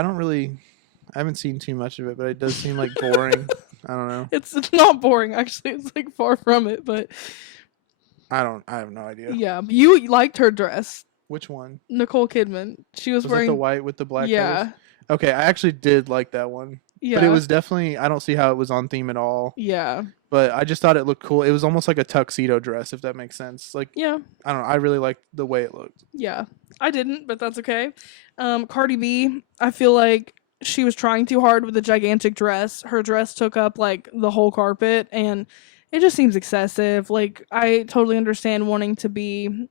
haven't seen too much of it, but it does seem like boring. I don't know. It's not boring, actually. It's like far from it, but I have no idea. yeah. But you liked her dress, Which one? Nicole Kidman. She was Was wearing it the white with the black yeah, colors? Okay, I actually did like that one. yeah, But it was definitely, I don't see how it was on theme at all. yeah, But I just thought it looked cool. It was almost like a tuxedo dress, if that makes sense. Like, yeah. I don't know. I really liked the way it looked. Yeah, I didn't, but that's okay. Cardi B, I feel like she was trying too hard with the gigantic dress. Her dress took up like the whole carpet, and it just seems excessive. Like, I totally understand wanting to be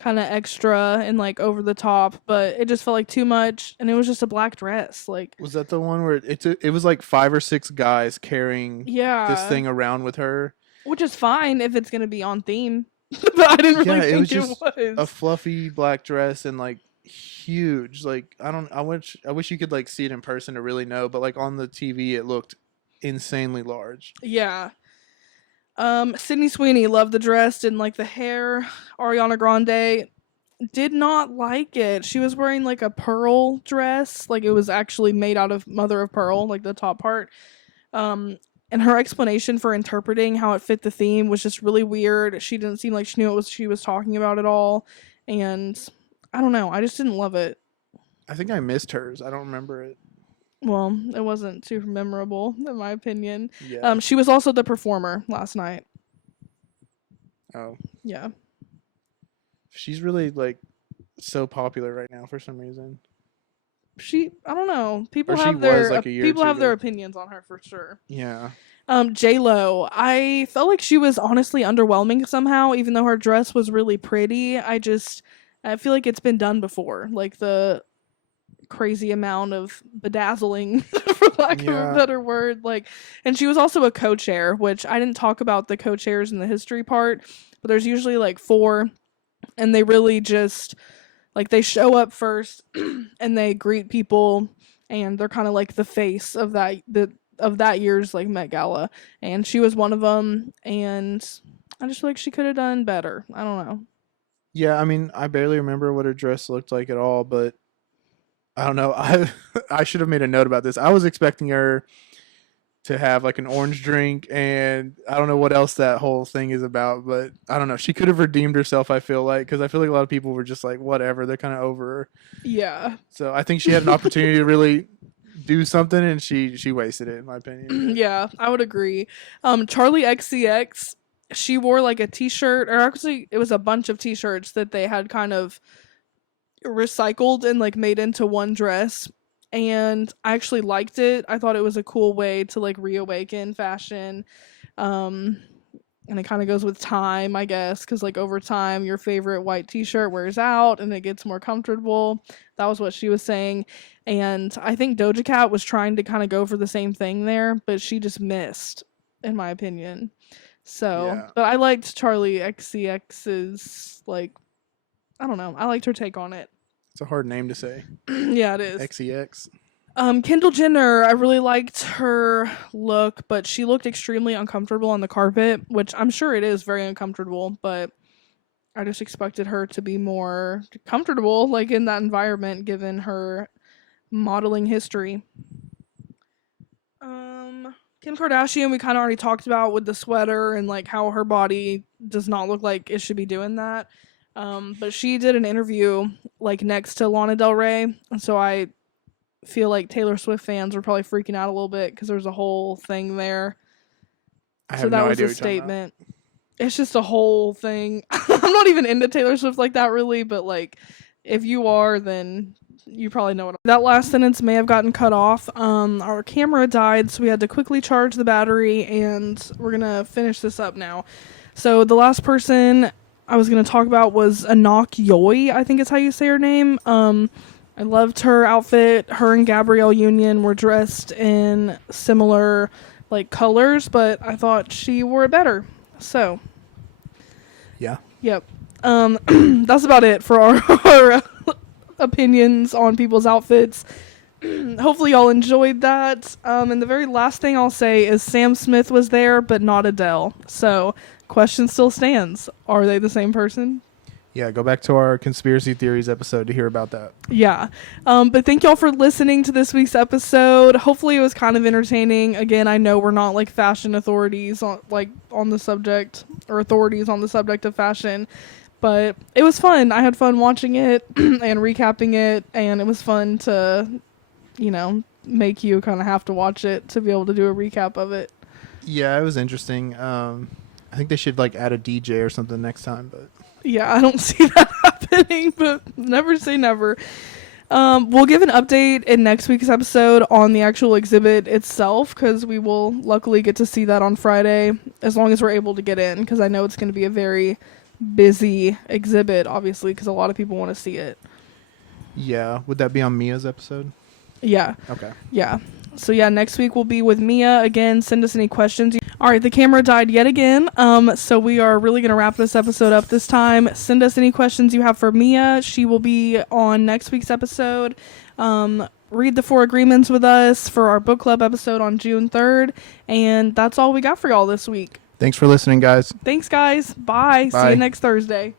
kind of extra and like over the top, but it just felt like too much, and it was just a black dress. Like, Was that the one where it was like 5 or 6 guys carrying yeah, this thing around with her? which is fine if it's gonna be on theme, but I didn't really Yeah, it think was just it a was. fluffy black dress and like huge. Like I wish you could like see it in person to really know, but like on the TV it looked insanely large. Yeah. Sydney Sweeney loved the dress, didn't like the hair. Ariana Grande did not like it. She was wearing like a pearl dress, like it was actually made out of mother of pearl, like the top part. And her explanation for interpreting how it fit the theme was just really weird. She didn't seem like she knew what she was talking about at all, and I don't know. I just didn't love it. I think I missed hers. I don't remember it. Well, it wasn't too memorable, in my opinion. Yeah. She was also the performer last night. Oh. Yeah. She's really like so popular right now for some reason. I don't know. People Or she have their was, like, a year or people two have their ago. opinions on her for sure. Yeah. J Lo, I felt like she was honestly underwhelming somehow, even though her dress was really pretty. I feel like it's been done before, like the crazy amount of bedazzling, for lack of a better word. Like, and she was also a co-chair, which I didn't talk about the co-chairs in the history part, but there's usually like 4, and they really just like they show up first and they greet people, and they're kind of like the face of that year's like Met Gala, and she was one of them, and I just feel like she could have done better. I don't know. Yeah, I mean, I barely remember what her dress looked like at all, but I don't know. I should have made a note about this. I was expecting her to have like an orange drink, and I don't know what else that whole thing is about, but I don't know. She could have redeemed herself, I feel like, because I feel like a lot of people were just like, whatever, they're kind of over her. Yeah. So I think she had an opportunity to really do something, and she wasted it, in my opinion. Yeah, I would agree. Charlie XCX, she wore like a t-shirt, or actually it was a bunch of t-shirts that they had kind of recycled and like made into one dress, and I actually liked it. I thought it was a cool way to like reawaken fashion. Um and it kind of goes with time, I guess, because like over time your favorite white t-shirt wears out and it gets more comfortable. That was what she was saying. And I think Doja Cat was trying to kind of go for the same thing there, but she just missed, in my opinion. So, Yeah. but I liked Charlie XCX's, like, I don't know, I liked her take on it. It's a hard name to say. Yeah, it is. XEX. Kendall Jenner, I really liked her look, but she looked extremely uncomfortable on the carpet, which I'm sure it is very uncomfortable, but I just expected her to be more comfortable, like in that environment, given her modeling history. Kim Kardashian, we kind of already talked about with the sweater and like how her body does not look like it should be doing that. But she did an interview like next to Lana Del Rey, and so I feel like Taylor Swift fans were probably freaking out a little bit because there's a whole thing there. So that was a statement. It's just a whole thing. I'm not even into Taylor Swift like that really, but like if you are, then you probably know what. That last sentence may have gotten cut off. Our camera died, so we had to quickly charge the battery, and we're gonna finish this up now. So the last person I was gonna talk about was Anak Yoy, I think is how you say her name. I loved her outfit. Her and Gabrielle Union were dressed in similar like colors, but I thought she wore it better. So, yeah. Yep. That's about it for our opinions on people's outfits. Hopefully y'all enjoyed that. And the very last thing I'll say is Sam Smith was there, but not Adele. So, question still stands. Are they the same person? Yeah, go back to our conspiracy theories episode to hear about that. Yeah. But thank y'all for listening to this week's episode. Hopefully it was kind of entertaining. Again, I know we're not like fashion authorities on the subject, or authorities on the subject of fashion, but it was fun. I had fun watching it and recapping it, and it was fun to, make you kind of have to watch it to be able to do a recap of it. Yeah, it was interesting. I think they should like add a DJ or something next time, but yeah, I don't see that happening, but never say never. We'll give an update in next week's episode on the actual exhibit itself, because we will luckily get to see that on Friday, as long as we're able to get in, because I know it's going to be a very busy exhibit, obviously, because a lot of people want to see it. Yeah, would that be on Mia's episode? Yeah. Okay. Yeah. So yeah, next week we'll be with Mia again. Send us any questions. All right, the camera died yet again. So we are really going to wrap this episode up this time. Send us any questions you have for Mia. She will be on next week's episode. Read the 4 agreements with us for our book club episode on June 3rd. And that's all we got for y'all this week. Thanks for listening, guys. Thanks, guys. Bye. See you next Thursday.